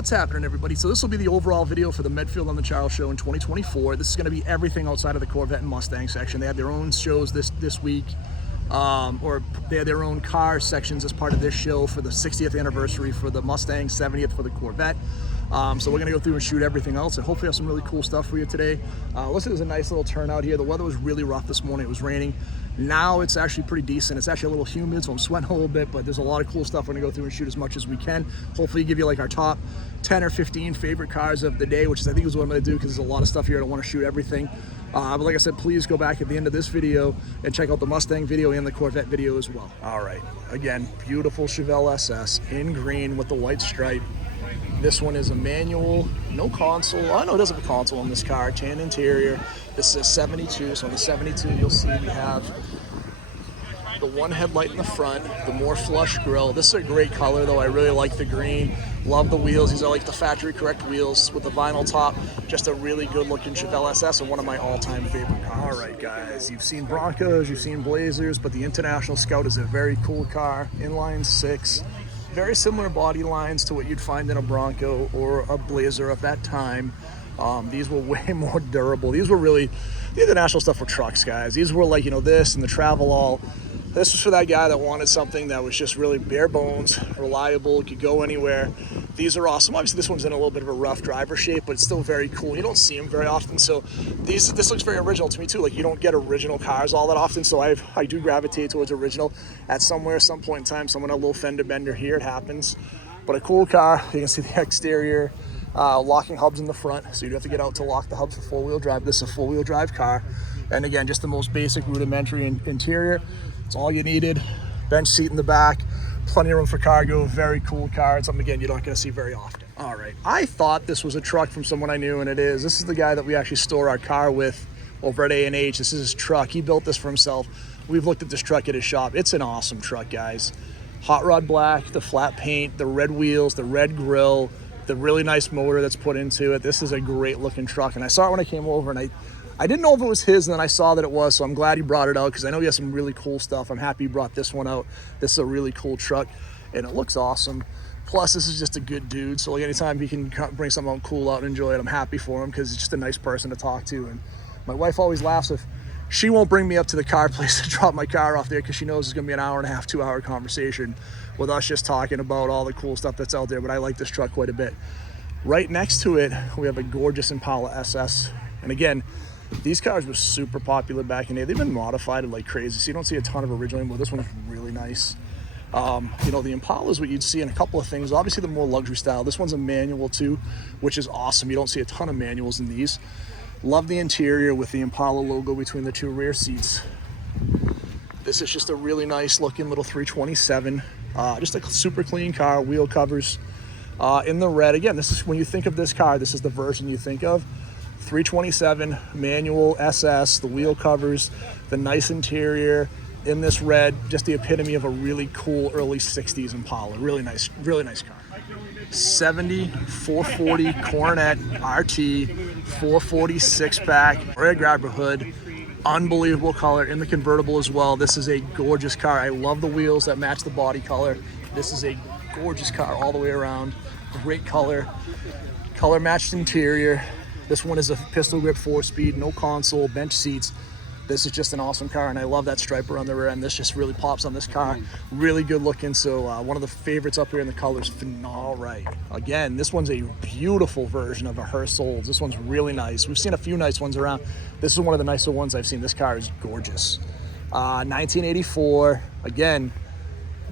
What's happening, everybody? So this will be the overall video for the Medfield on the Charles show in 2024. This is going to be everything outside of the Corvette and Mustang section. They have their own shows this week, or they have their own car sections as part of this show for the 60th anniversary for the Mustang, 70th for the Corvette. So we're going to go through and shoot everything else and hopefully have some really cool stuff for you today. Listen, there's a nice little turnout here. The weather was really rough this morning. It was raining. Now it's actually pretty decent. It's actually a little humid, so I'm sweating a little bit, but there's a lot of cool stuff. We're going to go through and shoot as much as we can. Hopefully give you like our top 10 or 15 favorite cars of the day, which is I think is what I'm going to do because there's a lot of stuff here. I don't want to shoot everything. But like I said, please go back at the end of this video and check out the Mustang video and the Corvette video as well. All right, again, beautiful Chevelle SS in green with the white stripe. This one is a manual, no console. Oh, no, it does have a console on this car. Tan interior. This is a 72, so on the 72 you'll see we have the one headlight in the front, the more flush grille. This is a great color though. I really like the green. Love the wheels. These are like the factory correct wheels with the vinyl top. Just a really good looking Chevelle SS and one of my all-time favorite cars. All right guys, you've seen Broncos, you've seen Blazers, but the International Scout is a very cool car. Inline 6. Very similar body lines to what you'd find in a Bronco or a Blazer of that time. These were way more durable. These were really, the International stuff for trucks, guys. These were like, you know, this and the Travelall. This was for that guy that wanted something that was just really bare bones, reliable, could go anywhere. These are awesome. Obviously, this one's in a little bit of a rough driver shape, but it's still very cool. You don't see them very often, so this looks very original to me too. Like, you don't get original cars all that often, so I do gravitate towards original. At some point in time, someone had a little fender bender here. It happens, but a cool car. You can see the exterior, locking hubs in the front, so you do have to get out to lock the hubs for four-wheel drive. This is a four-wheel drive car, and again, just the most basic rudimentary interior. It's all you needed. Bench seat in the back, plenty of room for cargo. Very cool car. It's something, again, you're not going to see very often. All right, I thought this was a truck from someone I knew, and it is. This is the guy that we actually store our car with over at A&H. This is his truck. He built this for himself. We've looked at this truck at his shop. It's an awesome truck, guys. Hot rod black, the flat paint, the red wheels, the red grille, the really nice motor that's put into it. This is a great looking truck, and I saw it when I came over, and I didn't know if it was his, and then I saw that it was, so I'm glad he brought it out because I know he has some really cool stuff. I'm happy he brought this one out. This is a really cool truck, and it looks awesome. Plus, this is just a good dude, so like anytime he can bring something cool out and enjoy it, I'm happy for him because he's just a nice person to talk to. And my wife always laughs if she won't bring me up to the car place to drop my car off there because she knows it's going to be an hour and a half, 2 hour conversation with us just talking about all the cool stuff that's out there, but I like this truck quite a bit. Right next to it, we have a gorgeous Impala SS, and again, these cars were super popular back in the day. They've been modified like crazy, so you don't see a ton of original anymore. This one's really nice. You know, the Impala is what you'd see in a couple of things. Obviously, the more luxury style. This one's a manual too, which is awesome. You don't see a ton of manuals in these. Love the interior with the Impala logo between the two rear seats. This is just a really nice looking little 327. Just a super clean car, wheel covers in the red. Again, this is when you think of this car, this is the version you think of. 327 manual SS, the wheel covers, the nice interior in this red, just the epitome of a really cool early 60s Impala. Really nice car. 70 440 Coronet RT 440 6-pack, rear grabber hood, unbelievable color in the convertible as well. This is a gorgeous car. I love the wheels that match the body color. This is a gorgeous car all the way around. Great color matched interior. This one is a pistol grip 4-speed, no console, bench seats. This is just an awesome car, and I love that striper on the rear end. This just really pops on this car. Really good looking, so one of the favorites up here in the colors. All right, again, this one's a beautiful version of a Hearst Olds. This one's really nice. We've seen a few nice ones around. This is one of the nicer ones I've seen. This car is gorgeous. 1984, again,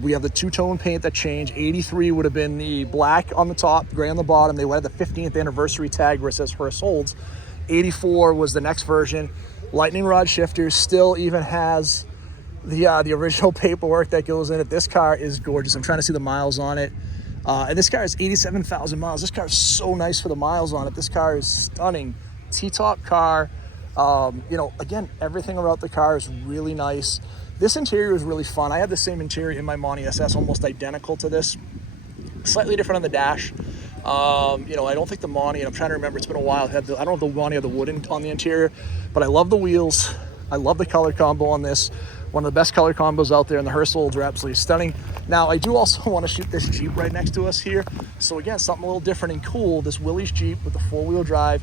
we have the two-tone paint that changed. 83 would have been the black on the top, gray on the bottom. They had the 15th anniversary tag where it says Hearst Olds. 84 was the next version. Lightning rod shifters, still even has the original paperwork that goes in it. This car is gorgeous. I'm trying to see the miles on it. And this car is 87,000 miles. This car is so nice for the miles on it. This car is stunning. T-top car. You know, again, everything about the car is really nice. This interior is really fun. I have the same interior in my Monty SS, almost identical to this. Slightly different on the dash. You know, I don't think the Monty, and I'm trying to remember, it's been a while, I don't know if the Monty had the wood on the interior, but I love the wheels. I love the color combo on this. One of the best color combos out there, and the Herschels are absolutely stunning. Now, I do also want to shoot this Jeep right next to us here. So again, something a little different and cool, this Willys Jeep with the 4-wheel drive.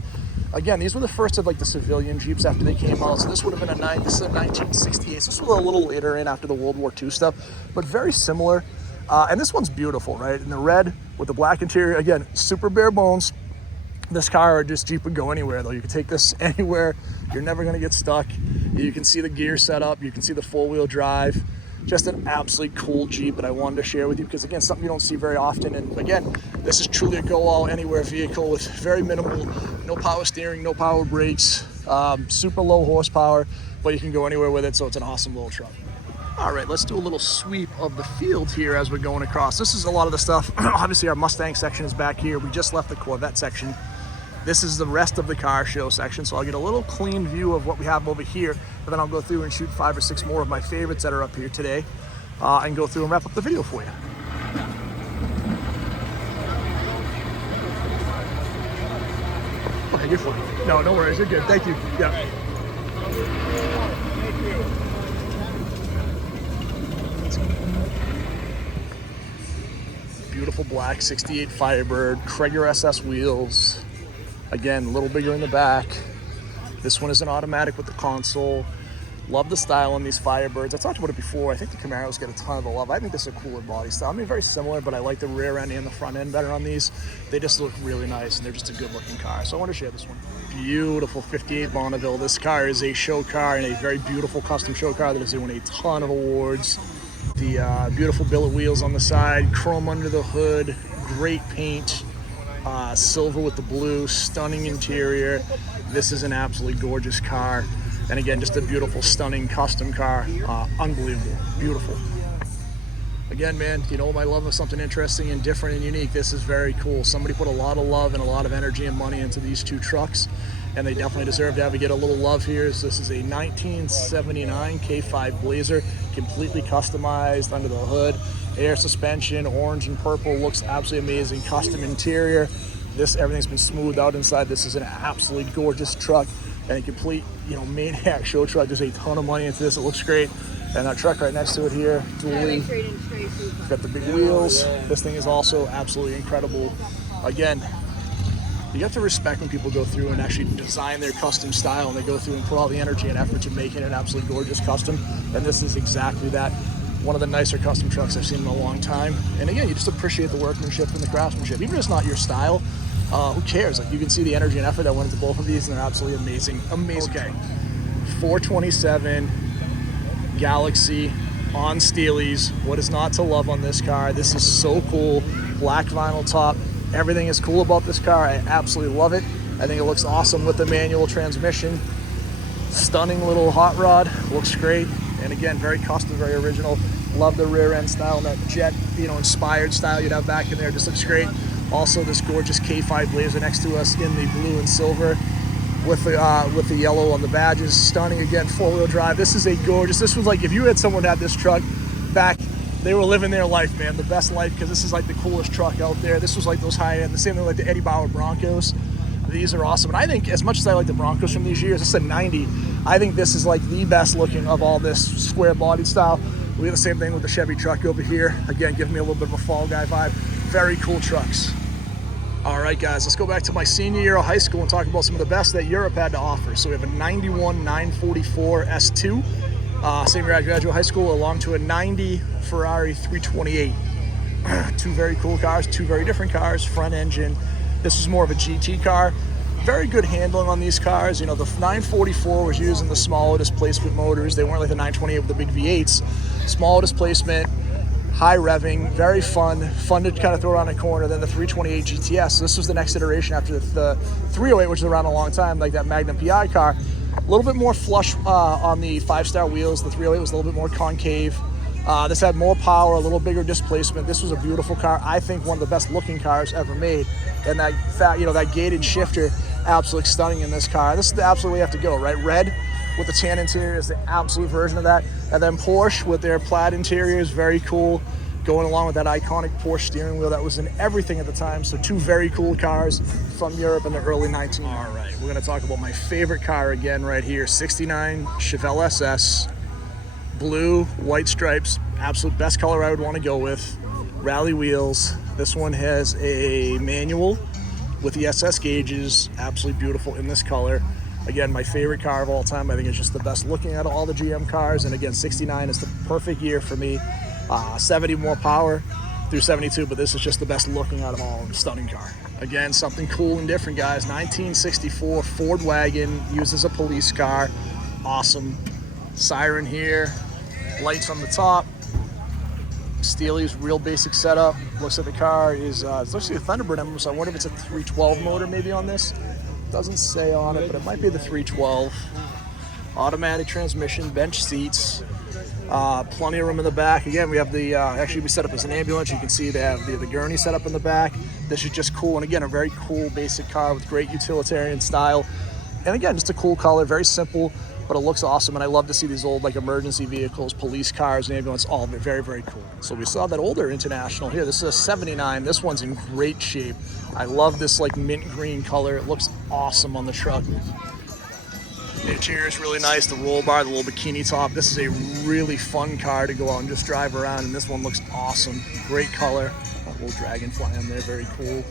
Again, these were the first of like the civilian Jeeps after they came out. So this would have been this is a 1968. So this was a little later in after the World War II stuff, but very similar. And this one's beautiful, right? In the red with the black interior. Again, super bare bones. This car or just Jeep would go anywhere though. You can take this anywhere. You're never gonna get stuck. You can see the gear setup. You can see the 4-wheel drive. Just an absolutely cool Jeep that I wanted to share with you because again, something you don't see very often. And again, this is truly a go all anywhere vehicle with very minimal, no power steering, no power brakes, super low horsepower, but you can go anywhere with it. So it's an awesome little truck. All right, let's do a little sweep of the field here as we're going across. This is a lot of the stuff. Obviously our Mustang section is back here. We just left the Corvette section. This is the rest of the car show section, so I'll get a little clean view of what we have over here, and then I'll go through and shoot 5 or 6 more of my favorites that are up here today, and go through and wrap up the video for you. Okay, you're fine. No worries, you're good. Thank you. Yeah. Beautiful black 68 Firebird, Cragar SS wheels. Again, a little bigger in the back. This one is an automatic with the console. Love the style on these Firebirds. I talked about it before. I think the Camaros get a ton of the love. I think this is a cooler body style. I mean, very similar, but I like the rear end and the front end better on these. They just look really nice, and they're just a good looking car. So I want to share this one. Beautiful 58 Bonville. This car is a show car and a very beautiful custom show car that has won a ton of awards. The beautiful billet wheels on the side, chrome under the hood, great paint. Silver with the blue, stunning interior. This is an absolutely gorgeous car. And again, just a beautiful, stunning custom car. Unbelievable, beautiful. Again, man, you know my love of something interesting and different and unique. This is very cool. Somebody put a lot of love and a lot of energy and money into these 2 trucks, and they definitely deserve to get a little love here. So this is a 1979 K5 Blazer, completely customized under the hood. Air suspension, orange and purple, looks absolutely amazing. Custom interior. Everything's been smoothed out inside. This is an absolutely gorgeous truck and a complete, maniac show truck. There's a ton of money into this. It looks great. And that truck right next to it here, dually. Got the big wheels. This thing is also absolutely incredible. Again, you have to respect when people go through and actually design their custom style, and they go through and put all the energy and effort to making it an absolutely gorgeous custom. And this is exactly that. One of the nicer custom trucks I've seen in a long time. And again, you just appreciate the workmanship and the craftsmanship. Even if it's not your style, who cares? Like, you can see the energy and effort that went into both of these, and they're absolutely amazing. Amazing. Okay. 427 Galaxy on Steelies. What is not to love on this car? This is so cool. Black vinyl top. Everything is cool about this car. I absolutely love it. I think it looks awesome with the manual transmission. Stunning little hot rod. Looks great. And again, very custom, very original. Love the rear end style and that jet, inspired style you'd have back in there. Just looks great. Also, this gorgeous K5 Blazer next to us in the blue and silver with the yellow on the badges. Stunning. Again, 4-wheel drive. This is a gorgeous. This was like, if you had someone that had this truck back, they were living their life, man. The best life, because this is like the coolest truck out there. This was like those high end, the same thing like the Eddie Bauer Broncos. These are awesome. And I think, as much as I like the Broncos from these years, this is a 90. I think this is like the best looking of all this square bodied style. We have the same thing with the Chevy truck over here. Again, giving me a little bit of a Fall Guy vibe. Very cool trucks. All right, guys, let's go back to my senior year of high school and talk about some of the best that Europe had to offer. So we have a 91 944 S2, same year I graduated high school, along to a 90 Ferrari 328. 2 very cool cars, 2 very different cars, front engine. This was more of a GT car. Very good handling on these cars. The 944 was using the smaller displacement motors. They weren't like the 928 with the big V8s. Smaller displacement, high revving, very fun to kind of throw around a corner. Then the 328 GTS. So this was the next iteration after the 308, which was around a long time, like that Magnum PI car. A little bit more flush on the 5-star wheels. The 308 was a little bit more concave. This had more power, a little bigger displacement. This was a beautiful car. I think one of the best looking cars ever made. And that that gated shifter, absolutely stunning in this car. This is the absolute way you have to go, right? Red with the tan interior is the absolute version of that. And then Porsche with their plaid interiors, very cool. Going along with that iconic Porsche steering wheel that was in everything at the time. So 2 very cool cars from Europe in the early 1900s. All right, we're gonna talk about my favorite car again right here. 69 Chevelle SS. Blue, white stripes, absolute best color I would want to go with. Rally wheels. This one has a manual with the SS gauges, absolutely beautiful in this color. Again, my favorite car of all time. I think it's just the best looking out of all the GM cars. And again, 69 is the perfect year for me. 70 more power through 72, but this is just the best looking out of all. Stunning car. Again, something cool and different, guys. 1964 Ford Wagon, used as a police car. Awesome. Siren here, lights on the top. Steely's real basic setup. Looks like the car is, it's actually a Thunderbird emblem, so I wonder if it's a 312 motor maybe on this. Doesn't say on it, but it might be the 312. Automatic transmission, bench seats, plenty of room in the back. Again, we have the, actually we set up as an ambulance. You can see they have the gurney set up in the back. This is just cool, and again, a very cool basic car with great utilitarian style. And again, just a cool color, very simple, but it looks awesome. And I love to see these old like emergency vehicles, police cars, and ambulance, all of it very, very cool. So we saw that older International here. This is a 79. This one's in great shape. I love this like mint green color. It looks awesome on the truck. The interior is really nice. The roll bar, the little bikini top. This is a really fun car to go out and just drive around. And this one looks awesome. Great color. A little dragonfly on there, very cool.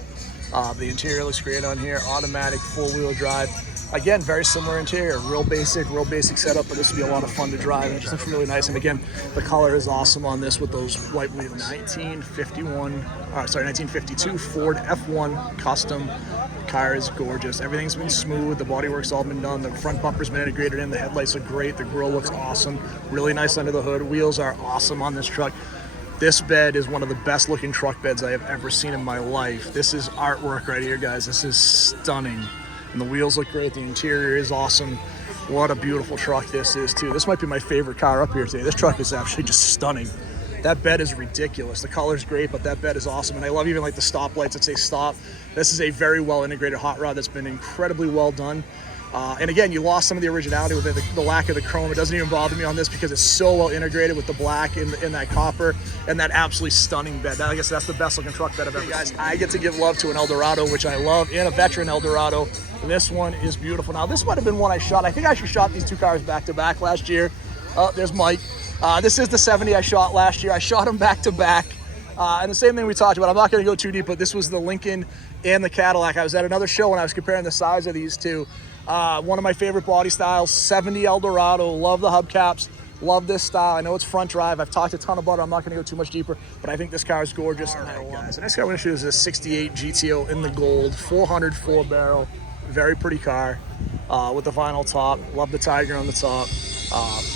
The interior looks great on here. Automatic, four-wheel drive. Again, very similar interior, real basic setup, but this will be a lot of fun to drive, and it just looks really nice. And again, the color is awesome on this with those white wheels. 1952 Ford F1 Custom. The car is gorgeous. Everything's been smooth. The bodywork's all been done. The front bumper's been integrated in. The headlights look great. The grille looks awesome. Really nice under the hood. Wheels are awesome on this truck. This bed is one of the best looking truck beds I have ever seen in my life. This is artwork right here, guys. This is stunning. And the wheels look great. The interior is awesome. What a beautiful truck this is too. This might be my favorite car up here today. This truck is actually just stunning. That bed is ridiculous. The color's great, but that bed is awesome. And I love even like the stop lights that say stop. This is a very well integrated hot rod that's been incredibly well done. And again, you lost some of the originality with the lack of the chrome. It doesn't even bother me on this because it's so well integrated with the black in that copper and that absolutely stunning bed. I guess that's the best looking truck bed I've ever seen. I get to give love to an Eldorado, which I love, and a veteran Eldorado. This one is beautiful. Now, this might have been one I shot. I think I actually shot these two cars back to back last year. There's Mike. This is the 70 I shot last year. I shot them back to back. And the same thing we talked about. I'm not going to go too deep, but this was the Lincoln and the Cadillac. I was at another show and I was comparing the size of these two. One of my favorite body styles, 70 Eldorado. Love the hubcaps. Love this style. I know it's front drive. I've talked a ton about it. I'm not going to go too much deeper, but I think this car is gorgeous. All right, guys. The next car I'm going to show is a 68 GTO in the gold, 404 barrel. Very pretty car with the vinyl top. Love the Tiger on the top.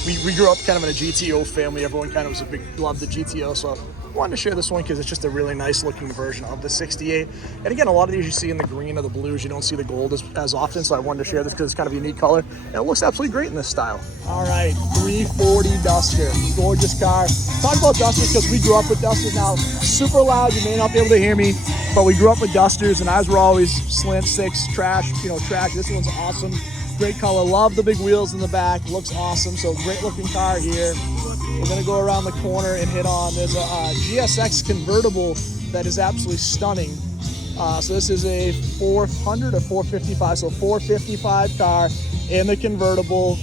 We grew up kind of in a GTO family. Everyone kind of was loved the GTO, so I wanted to share this one because it's just a really nice looking version of the 68. And again, a lot of these you see in the green or the blues. You don't see the gold as often, so I wanted to share this because it's kind of a unique color. And it looks absolutely great in this style. All right, 340 Duster. Gorgeous car. Talk about Dusters because we grew up with Dusters. Now, super loud. You may not be able to hear me, but we grew up with Dusters, and ours were always slant six, trash. This one's awesome. Great color. Love the big wheels in the back. Looks awesome. So great looking car here. We're going to go around the corner and hit on. There's a GSX Convertible that is absolutely stunning. So this is a 400 or 455. So 455 car in the convertible.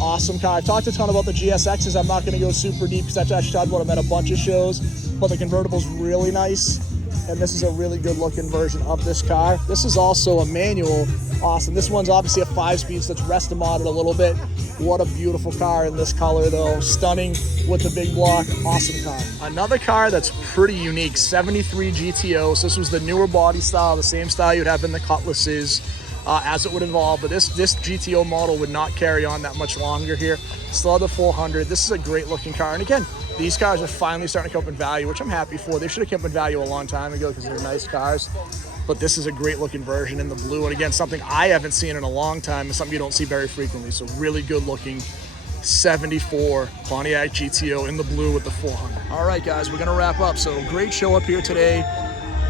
Awesome car. I've talked a ton about the GSXs. I'm not going to go super deep because I've actually talked about them at a bunch of shows. But the convertible's really nice. And this is a really good looking version of this car. This is also a manual. Awesome. This one's obviously a 5-speed, so it's restomodded a little bit. What a beautiful car in this color though. Stunning with the big block. Awesome car. Another car that's pretty unique, 73 GTO. So this was the newer body style, the same style you'd have in the Cutlasses as it would evolve. But this GTO model would not carry on that much longer here. Still have the 400. This is a great looking car. And again, these cars are finally starting to come up in value, which I'm happy for. They should have come up in value a long time ago because they're nice cars. But this is a great looking version in the blue. And again, something I haven't seen in a long time and something you don't see very frequently. So really good looking 74 Pontiac GTO in the blue with the 400. All right, guys, we're going to wrap up. So great show up here today.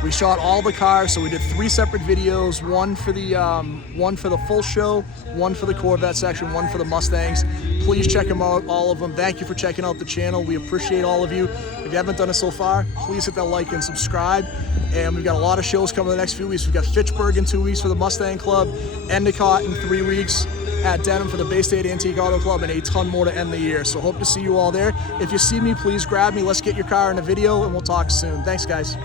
We shot all the cars, so we did 3 separate videos, one for the full show, one for the Corvette section, one for the Mustangs. Please check them out, all of them. Thank you for checking out the channel. We appreciate all of you. If you haven't done it so far, please hit that like and subscribe. And we've got a lot of shows coming in the next few weeks. We've got Fitchburg in 2 weeks for the Mustang Club, Endicott in 3 weeks. at Denham for the Bay State Antique Auto Club, and a ton more to end the year. So hope to see you all there. If you see me, please grab me. Let's get your car in a video, and we'll talk soon. Thanks, guys.